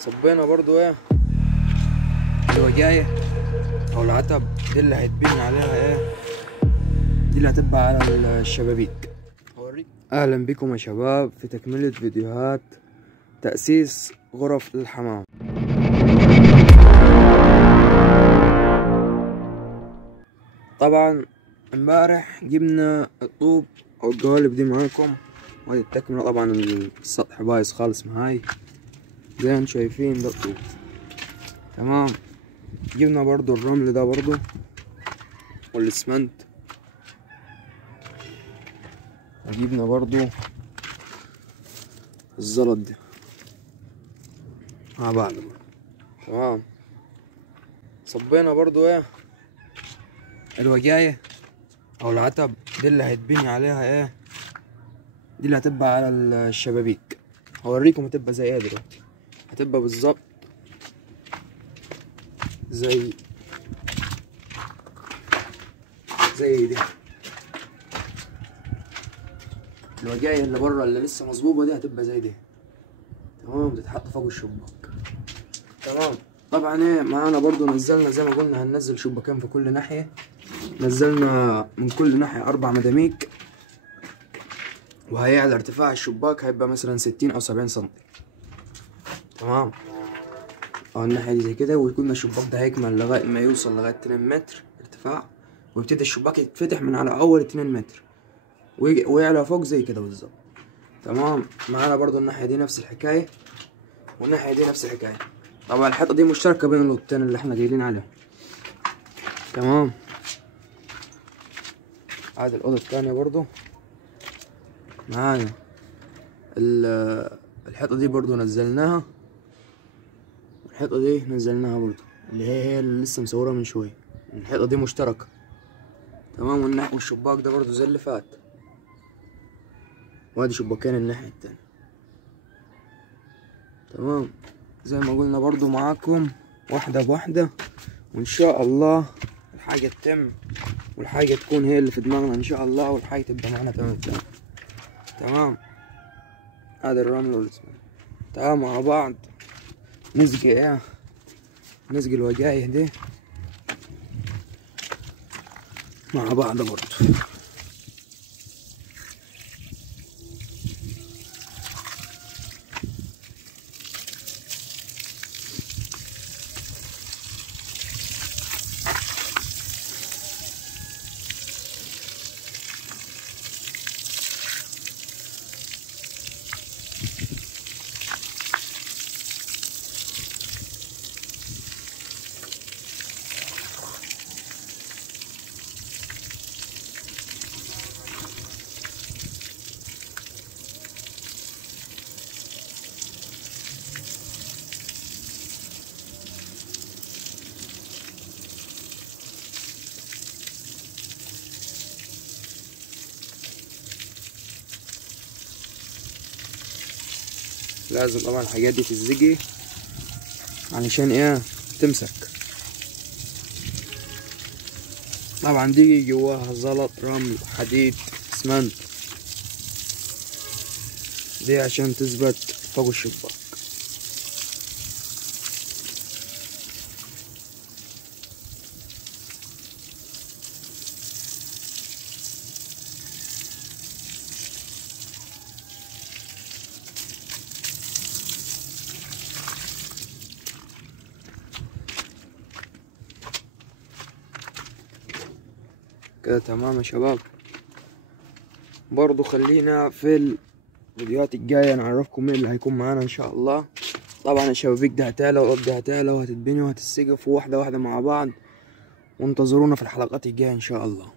صبينا برضو ايه الوجاية او العتب دي اللي هيتبني عليها ايه، دي اللي هتبقى على الشبابيك. هوريك. اهلا بكم يا شباب في تكملة فيديوهات تأسيس غرف الحمام. طبعا امبارح جبنا الطوب او القوالب دي معاكم، وهذه التكملة. طبعا السطح بايظ خالص معاي زي ما انتم شايفين، ده الطوب تمام. جبنا برضو الرمل ده برضو والاسمنت، وجبنا برضو الزلط ده مع بعض تمام. صبينا برضو ايه الوجاية او العتب دي اللي هيتبني عليها ايه، دي اللي هتبقى على الشبابيك. هوريكم هتبقى زي ايه دلوقتي. هتبقى بالظبط زي دي الوجاية اللي بره اللي لسه مظبوطة دي، هتبقى زي دي تمام، بتتحط فوق الشباك تمام. طبعا ايه معانا برضو نزلنا زي ما قلنا هننزل شباكين في كل ناحية. نزلنا من كل ناحية 4 مداميك، وهيعلى ارتفاع الشباك هيبقى مثلا 60 أو 70 سنتي تمام. أو الناحية دي زي كده، ويكون الشباك ده هيكمل لغاية ما يوصل لغاية 2 متر ارتفاع، ويبتدي الشباك يتفتح من على أول 2 متر ويعلى فوق زي كده بالظبط تمام. معانا برضو الناحية دي نفس الحكاية، والناحية دي نفس الحكاية. طبعا الحيطة دي مشتركة بين اللوتين اللي احنا جايين عليهم تمام. هذه الأوضة التانية برضو معانا الحيطة دي برضو نزلناها، الحيطة دي نزلناها برضو اللي هي اللي لسه مصورة من شوية. الحيطة دي مشتركة تمام، والشباك ده برضو زي اللي فات، وادي شباكين الناحية التانية تمام. زي ما قلنا برضو معاكم واحدة بواحدة، وان شاء الله الحاجة تتم، والحاجة تكون هي اللي في دماغنا ان شاء الله، والحاجة تبقى معانا تمام. هذا الرمل والاسمنت تعال مع بعض نسقي الوجايه دي مع بعض برضو. لازم طبعا الحاجات دي تتزقي علشان ايه تمسك. طبعا دي جواها زلط رمل حديد اسمنت، دي عشان تثبت فوق الشباك. كده تمام يا شباب. برضو خلينا في الفيديوهات الجاية نعرفكم مين اللي هيكون معانا ان شاء الله. طبعا الشبابيك ده هتعلى والأرض دي هتعلى وهتتبني وهتتسقف واحدة واحدة مع بعض، وانتظرونا في الحلقات الجاية ان شاء الله.